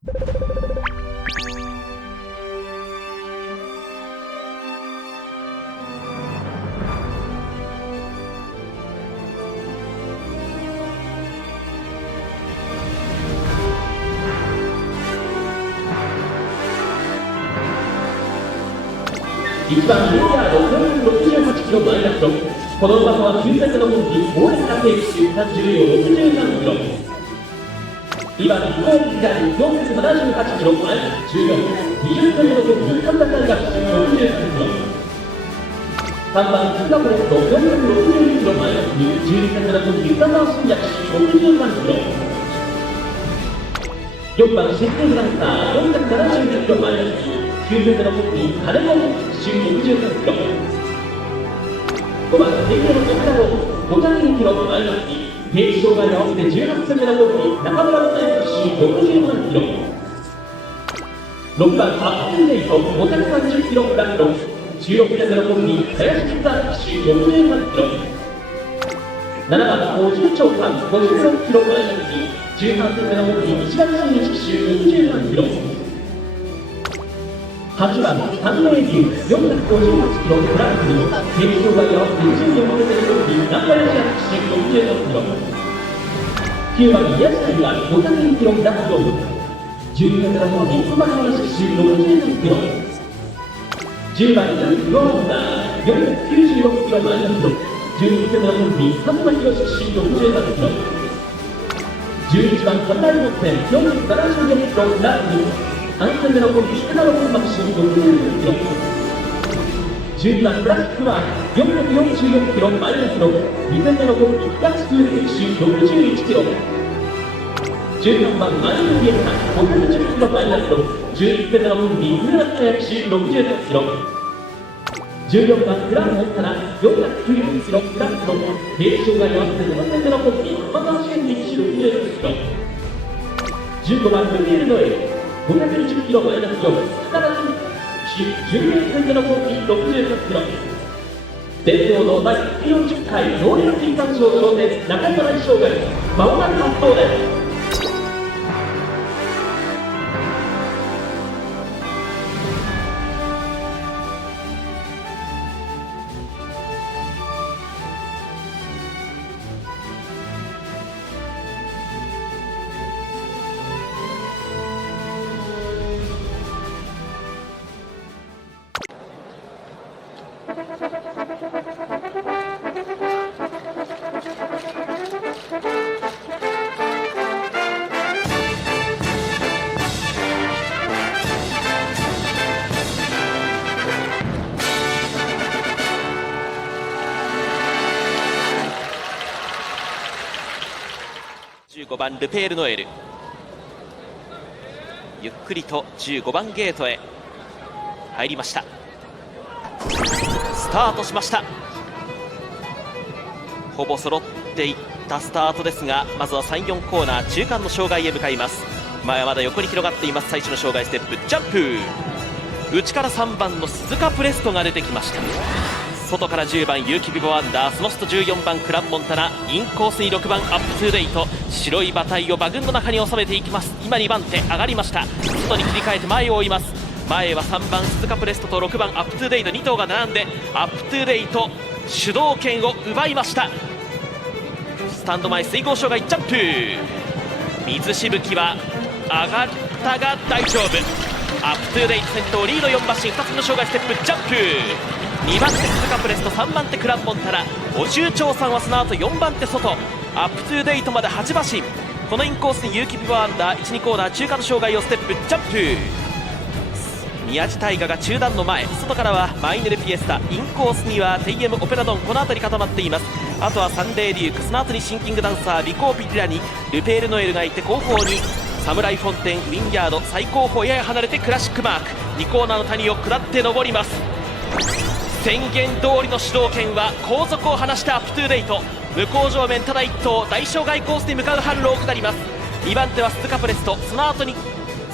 1番リーダー668キロマイナス6、この馬は9歳の本気猛烈な定期体重量63キロ。2番リコール左478キロマイナス14、20歳の本気神田大学63キロ。3番スカプレット462キロマイナス2、12歳の本気深澤信也63キロ。4番システムランサー472キロマイナス9歳の本気金子63キロ。5番天下の小太郎52キロマイナス2、定期障害に合わせて18戦目の本気中村大63キロ。6番アップデート530キロフラット16戦目の本気林北63キロ。7番50長官56キロマイナス2、13戦目の本気石田真一63キロ。8番三名竜458キロフランスに定期障害に合わせて14戦目の本気中林64キロ。9番宮下が502キロフラット12戦目の本気熊谷64キロ。10番フローザー496キロマイナス12戦目の本気佐々博63キロ。11番カタールの戦474キロフラット3戦目の本気北野本町62キロ。12番ブラックマン444キロマイナス6、2戦目の本気東空敵手61キロ。14番マリン・ビエタ510キロマイナス6、11戦目の本気上田早騎手66キロ。14番フランモンタナ490キロフランス6、定期障害に合わせて7戦目の本気熊川健二騎手66キロ。15番ルミエル・ノエル520キロマイナス4、高田騎手14戦目の本気66キロ。伝統の第40回ノーリス金冠賞挑戦中山大障害間もなく発走です。15番ルペール・ノエル、ゆっくりと15番ゲートへ入りました。スタートしました。ほぼ揃っていったスタートですが、まずは3、4コーナー中間の障害へ向かいます。前はまだ横に広がっています。最初の障害ステップジャンプ、内から3番の鈴鹿プレストが出てきました。外から10番ユーキビボワンダー、その下14番クランモンタナ、インコースに6番アップトゥーデイト、白い馬体を馬群の中に収めていきます。今2番手上がりました。外に切り替えて前を追います。前は3番鈴鹿プレストと6番アップトゥーデイト、2頭が並んでアップトゥーデイト主導権を奪いました。スタンド前水郷障害ジャンプ、水しぶきは上がったが大丈夫。アップトゥーデイト先頭、リード4馬身、2つの障害ステップジャンプ、2番手鈴鹿プレスト、3番手クランモンタナ、お重長さんはその後4番手外、アップトゥーデイトまで8馬身。このインコースにユーキビバアンダー 1、2コーナー中間の障害をステップジャンプ、宮地大河が中段の前、外からはマイネルフィエスタ、インコースにはテイエムオペラドン、この辺り固まっています。あとはサンデーデューク、その後にシンキングダンサービコーピリラにルペール・ノエルがいて、後方にサムライフォンテン、ウィンヤード、最後方やや離れてクラシックマーク、2コーナーの谷を下って上ります。宣言通りの主導権は後続を離してアップトゥーデイト、向こう上面ただ1頭大障害コースに向かう販路を下ります。2番手は鈴鹿プレスト、その後に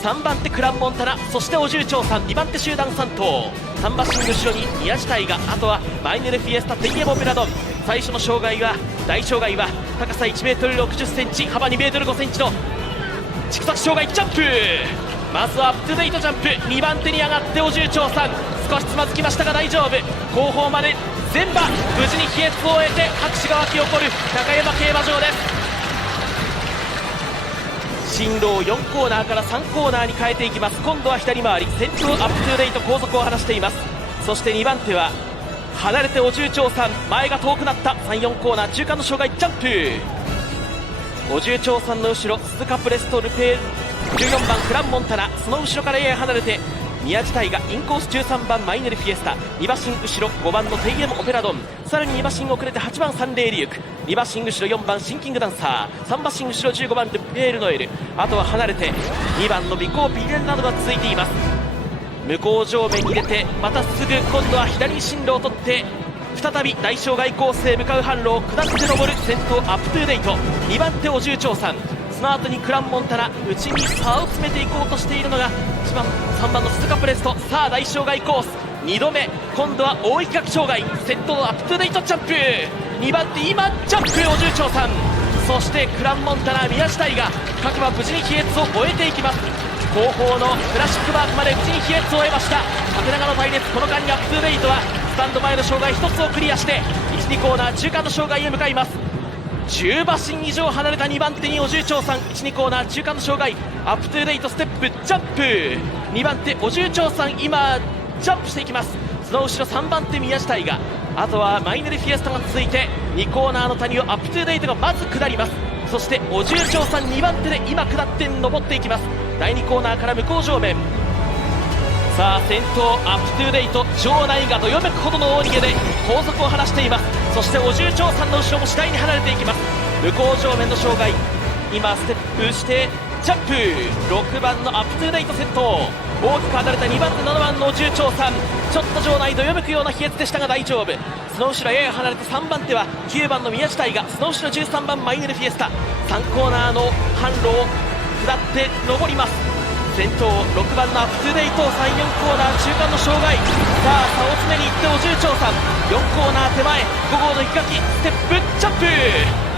3番手クランモンタナ、そしてお重長さん、2番手集団3頭、3馬身後ろに宮地大河、あとはマイネルフィエスタ、テイエモペラドン。最初の障害は大障害は高さ 1m60cm 幅 2m5cm の畜崎障害ジャンプ、まずはアップトゥデイトジャンプ、2番手に上がってお重長さん、少しつまずきましたが大丈夫、後方まで全馬無事に飛越を終えて拍手が沸き起こる高山競馬場です。進路を4コーナーから3コーナーに変えていきます。今度は左回り、先頭アップトゥデイト後続を離しています。そして2番手は離れてお重長さん、前が遠くなった3、4コーナー中間の障害ジャンプ、お重長さんの後ろ鈴鹿プレストルペ14番クランモンタナ、その後ろからやや離れて宮地大がインコース13番マイネルフィエスタ、2馬身後ろ5番のテイエムオペラドン、さらに2馬身遅れて8番サンレイリューク、2馬身後ろ4番シンキングダンサー、3馬身後ろ15番ルペールノエル、あとは離れて2番のビコーピレンなどが続いています。向こう上面に出てまたすぐ今度は左に進路を取って再び大障害コースへ向かう販路を下って登る先頭アップトゥーデイト、2番手お重長さん、その後にクランモンタナ、内に差を詰めていこうとしているのが1番3番の鈴鹿プレスト。さあ大障害コース2度目、今度は大井垣障害、先頭アップトゥーデイトジャンプ、2番手今ジャンプお重長さん、そしてクランモンタナ宮地大が各馬無事に飛越を終えていきます。後方のクラシックマークまで無事に飛越を終えました。縦長の隊列、この間にアップトゥーデイトはスタンド前の障害1つをクリアして1、2コーナー中間の障害へ向かいます。10馬身以上離れた2番手にお重長さん、1、2コーナー中間の障害アップトゥーデイトステップジャンプ、2番手お重長さん今ジャンプしていきます。その後ろ3番手宮地大が、あとはマイネルフィエスタが続いて2コーナーの谷をアップトゥーデイトがまず下ります。そしてお重長さん2番手で今下って登っていきます。第2コーナーから向こう正面、さあ先頭アップトゥーデイト、場内がどよめくほどの大逃げで後続を離しています。そしてお重長さんの後ろも次第に離れていきます。向こう正面の障害、今ステップしてジャンプ、6番のアップトゥーデイト先頭、大きく離れた2番手7番のお重長さん、ちょっと場内どよめくような飛越でしたが大丈夫。その後ろやや離れて3番手は9番の宮地大が、その後ろ13番マイネルフィエスタ、3コーナーの販路を下って上ります。先頭6番のアップトゥーデイト、3、4コーナー中間の障害、さあ差を詰めにいってお重長さん、4コーナー手前5号の行き垣ステップジャンプ、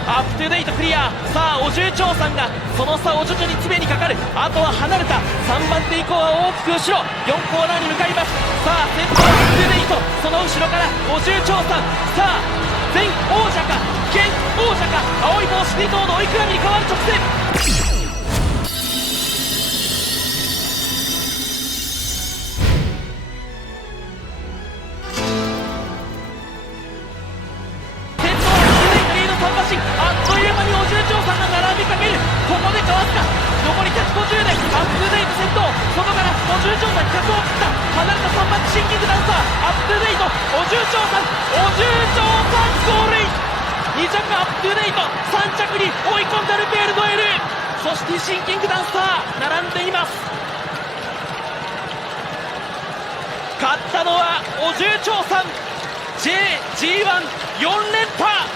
アップトゥーデイトクリア。さあお重長さんがその差を徐々に詰めにかかる。あとは離れた3番手以降は大きく後ろ4コーナーに向かいます。さあ先頭アップトゥーデイト、その後ろからお重長さん、さあ前王者か現王者か、青い帽子2頭の追いくらみに変わる直線。あっという間にお重長さんが並びかける。ここでかわすか、残り150でアップトゥーデイト先頭、外からお重長さん100を切った。離れた3番シンキングダンサー、アップトゥーデイトお重長さん、お重長さんゴールイン、2着アップトゥーデイト、3着に追い込んだルペールノエル、そしてシンキングダンサー並んでいます。勝ったのはお重長さん、 JG14 連覇。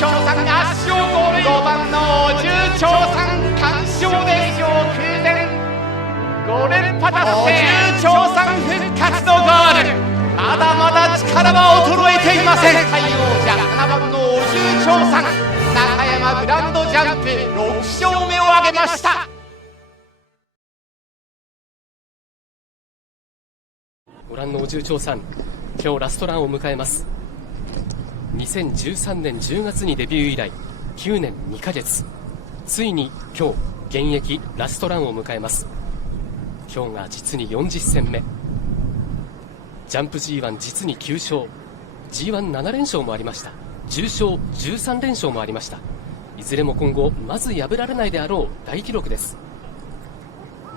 長さんが圧勝ゴール、5番のお重長さん完勝です。空前5連覇達成、お重長さん復活のゴール、まだまだ力は衰えていません。対王者7番のお重長さん、中山グランドジャンプ6勝目を挙げました。ご覧のお重長さん、今日ラストランを迎えます。2013年10月にデビュー以来9年2ヶ月、ついに今日現役ラストランを迎えます。今日が実に40戦目、ジャンプ G1 実に9勝、 G17 連勝もありました。重賞13連勝もありました。いずれも今後まず破られないであろう大記録です。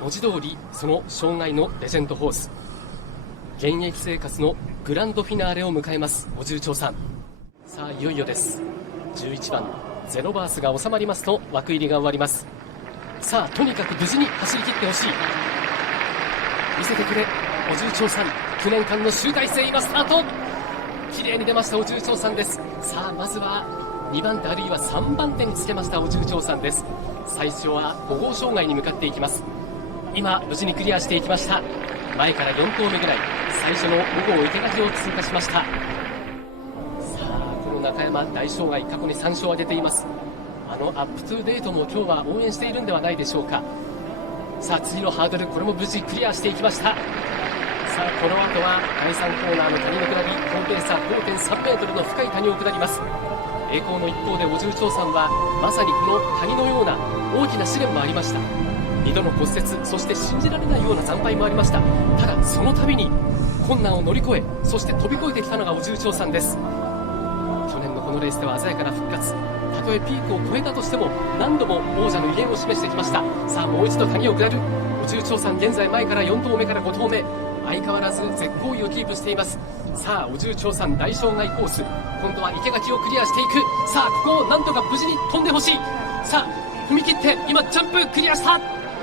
文字通りその障害のレジェンドホース、現役生活のグランドフィナーレを迎えますオジュウチョウさん。さあいよいよです。11番ゼロバースが収まりますと枠入りが終わります。さあとにかく無事に走り切ってほしい。見せてくれオジュウチョウさん、9年間の集大成、今スタート、綺麗に出ましたオジュウチョウさんです。さあまずは2番手あるいは3番手につけましたオジュウチョウさんです。最初は5号障害に向かっていきます。今無事にクリアしていきました。前から4投目ぐらい、最初の5号池垣を通過しました。さあこの中山大障害、過去に3勝を挙げています。アップトゥーデートも今日は応援しているんではないでしょうか。さあ次のハードル、これも無事クリアしていきました。さあこの後は第3コーナーの谷の下り、高低差 5.3 メートルの深い谷を下ります。栄光の一方でオジュウチョウさんはまさにこの谷のような大きな試練もありました。2度の骨折、そして信じられないような惨敗もありました。ただその度に困難を乗り越え、そして飛び越えてきたのがオジュウチョウさんです。去年のこのレースでは鮮やかな復活、たとえピークを超えたとしても何度も王者の威厳を示してきました。さあもう一度谷を下るオジュウチョウさん、現在前から4投目から5投目、相変わらず絶好位をキープしています。さあオジュウチョウさん大障害コース、今度は生垣をクリアしていく。さあここをなんとか無事に飛んでほしい。さあ踏み切って今ジャンプクリアした、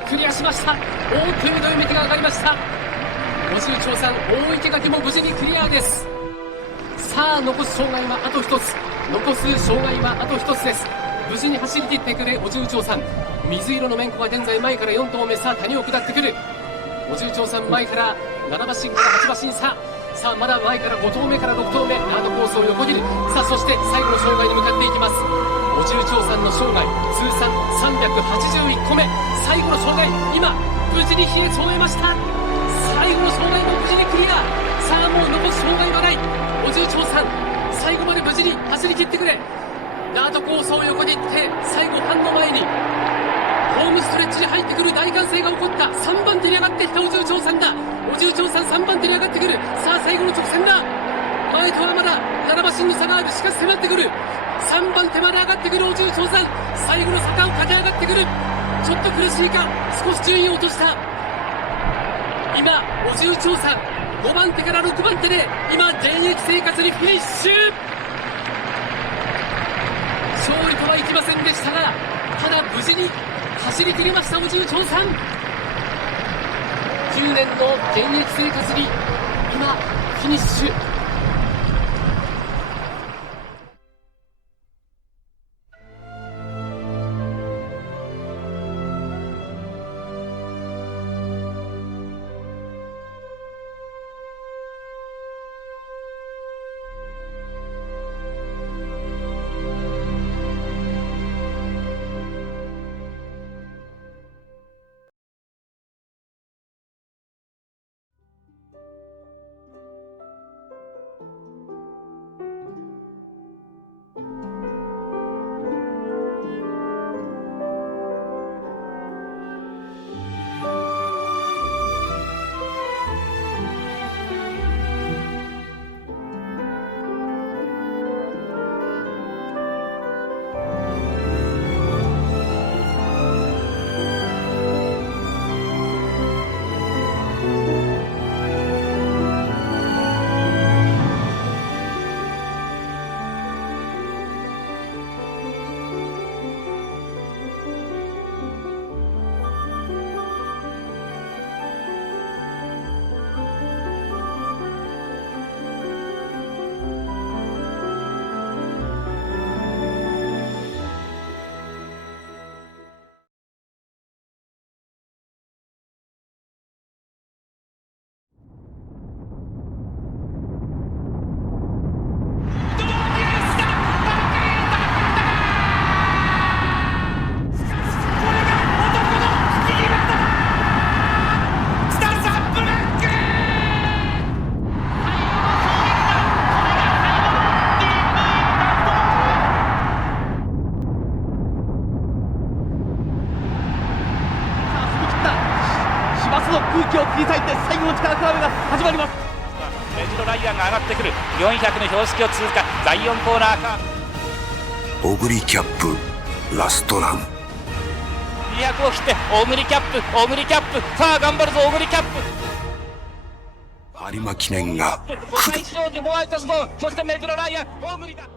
クリアしました。大きめどよめきが上がりました。オジュウチョウさん、大池垣も無事にクリアです。さあ残す障害はあと1つ、残す障害はあと1つです。無事に走り切ってくるオジュウチョウさん、水色のメンコが現在前から4投目、さあ谷を下ってくるオジュウチョウさん、前から7馬身から8馬身差。さあまだ前から5投目から6投目、ラードコースを横切る。さあそして最後の障害に向かっていきます。オジュウチョウさんの障害通算381個目、最後の障害、今無事に比列を終えました。最後の障害も無事にクリア。さあもう残す障害はない。オジュウチョウさん、最後まで無事に走り切ってくれ。ラードコースを横切って最後ファンの前にホームストレッチに入ってくる大歓声が起こった。3番手に上がってきたオジュウチョウさんだ。オジュウチョウさん3番手に上がってくる。さあ最後の直線だ。前とはまだ7馬身の差がある。しかし迫ってくる。3番手まで上がってくるオジュウチョウさん、最後の坂を駆け上がってくる。ちょっと苦しいか、少し順位を落とした。今オジュウチョウさん5番手から6番手で今現役生活にフィニッシュ。勝利とはいきませんでしたが、ただ無事に走り切りましたオジュウチョウさん。10年の現役生活に今フィニッシュ。空気を切り裂いて最後の力比べが始まります。メジロライアンが上がってくる。400の標識を通過。第4コーナーか。オグリキャップラストラン。い脈を切って大栗キャップ、大栗キャップ、さあ頑張るぞ大栗キャップ。有馬記念が来る。最初にホワイトストーン、そしてメグロライアン、大栗だ。